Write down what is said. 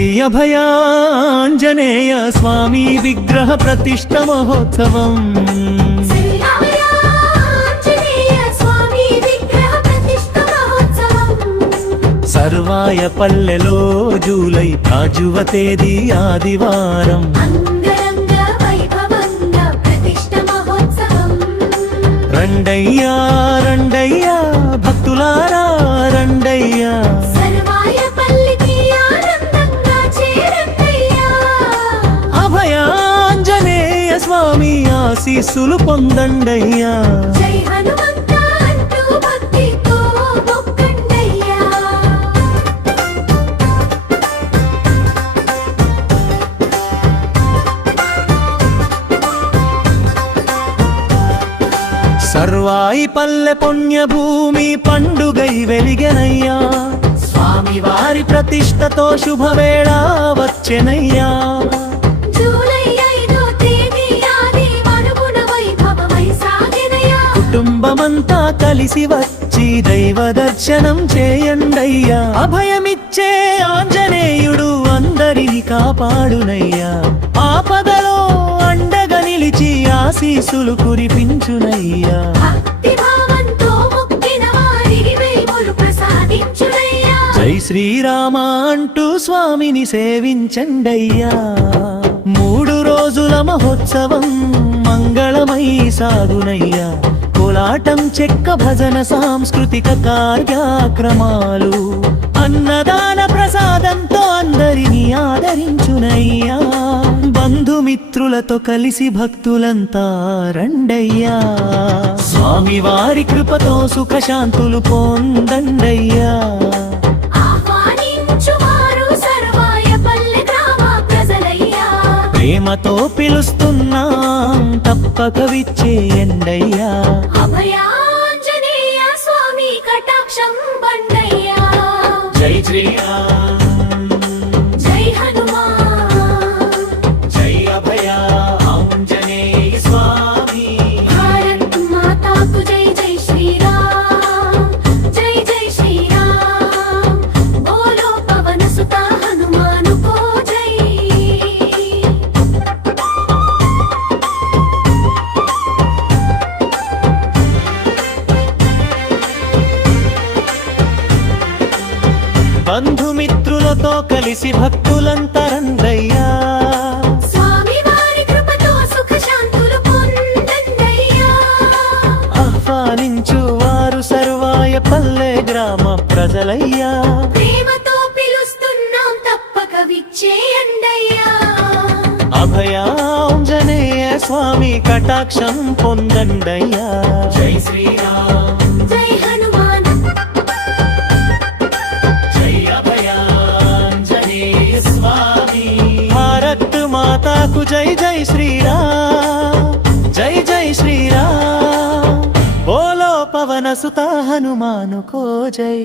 శ్రీ అభయాంజనేయ స్వామి విగ్రహ ప్రతిష్ఠ మహోత్సవం సర్వాయ పల్లెలో జూలై రాజువ తేదీ ఆదివారం రండయ్యా రండయ్యా భక్తులారా రండయ్యా అభయాంజనేయ స్వామి ఆశీస్సులు పొందండయ్యా సర్వాయి పల్లె పుణ్యభూమి పండుగై వెలిగెనయ్యా స్వామి వారి ప్రతిష్టతో శుభవేళ వచ్చెనయ్యా కుటుంబమంతా కలిసి వచ్చి దైవ దర్శనం చేయండయ్యా అభయమిచ్చే ఆంజనేయుడు అందరిని కాపాడునయ్యా ఆపదలో అండగా నిలిచి ఆశీస్సులు కురిపించునయ్యా జై శ్రీరామ అంటూ స్వామిని సేవించండయ్యా 3 రోజుల మహోత్సవం మంగళమై సాగునయ్యా కోలాటం చెక్క భజన సాంస్కృతిక కార్యక్రమాలు అన్నదాన ప్రసాదంతో అందరినీ ఆదరించునయ్యా బంధుమిత్రులతో కలిసి భక్తులంతా రండయ్యా స్వామి వారి కృపతో సుఖశాంతులు పొందండయ్యా ప్రేమతో పిలుస్తున్నాం తప్పక విచ్చేయండయ్యా అభయాంజనేయ స్వామి కటాక్షం బండయ్యా జై శ్రీరామ్ జై హనుమాన్ జై అభయ ఆంజనేయ స్వామి భారత్ మాతాకు జై జై శ్రీరామ్ జై జై శ్రీరామ్ బోలో పవన సుత హనుమాను కో జై బంధుమిత్రులతో కలిసి భక్తులంతా రండయ్యా స్వామి వారి కృపతో సుఖ శాంతులు పొందండయ్యా ఆహ్వానించు వారు సర్వాయ పల్లె గ్రామ ప్రజలయ్యా ప్రేమతో పిలుస్తున్నాం తప్పక విచ్చేయండయ్యా అభయాంజనేయ స్వామి కటాక్షం పొందండయ్యా జై శ్రీరామ్ జై హనుమాన్ జై అభయాంజనేయ స్వామి భారత్ మాతాకు జై జై శ్రీరామ్ జై జై శ్రీరామ్ బోలో పవన సుత హనుమాను కో జై